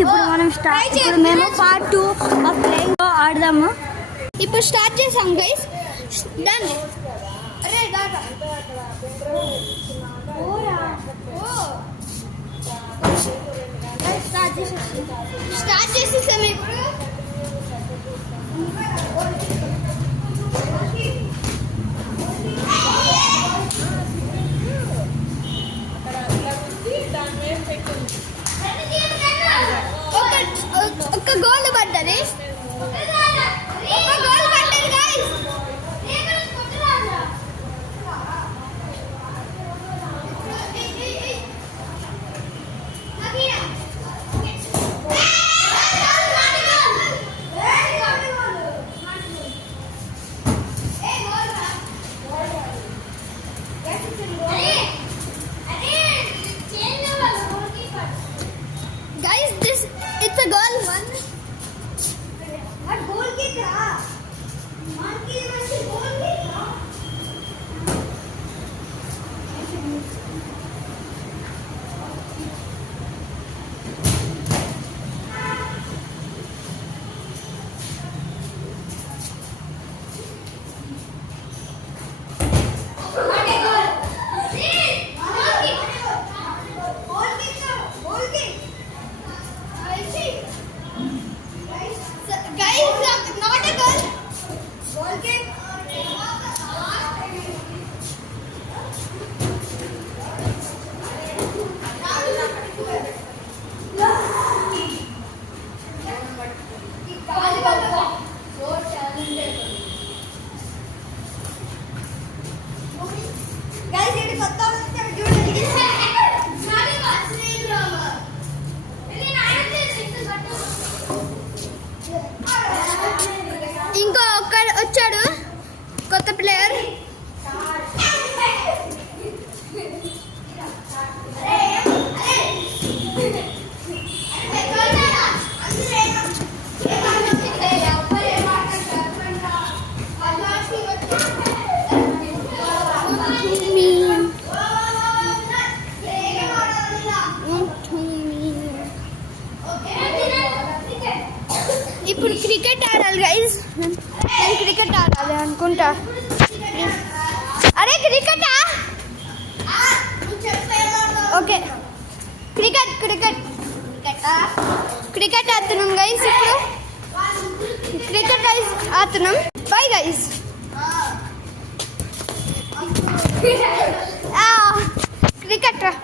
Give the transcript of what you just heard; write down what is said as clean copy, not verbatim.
ఇప్పుడు మేము పార్ట్ 2 of playing ఆడదాము. ఇప్పుడు స్టార్ట్ చేసాం గైస్. డన్. అరే దాదా స్టార్ట్ చేసేసాము ఇప్పుడు. ఒక గోల్ పడ్డది. It's a goal. What goal kick ra? Monkey was a goal kick ra? ఇంకో ఒక్కడు వచ్చాడు కొత్త ప్లేయర్. ఇప్పుడు క్రికెట్ ఆడాలి గైస్. నేను క్రికెట్ ఆడాలి అనుకుంటా. అరే క్రికెటా? ఓకే క్రికెట్ క్రికెట్ క్రికెట్ ఆడుతున్నాం గైస్. ఇప్పుడు క్రికెట్ గైస్ ఆడుతున్నాం. Bye guys. క్రికెట్ రా.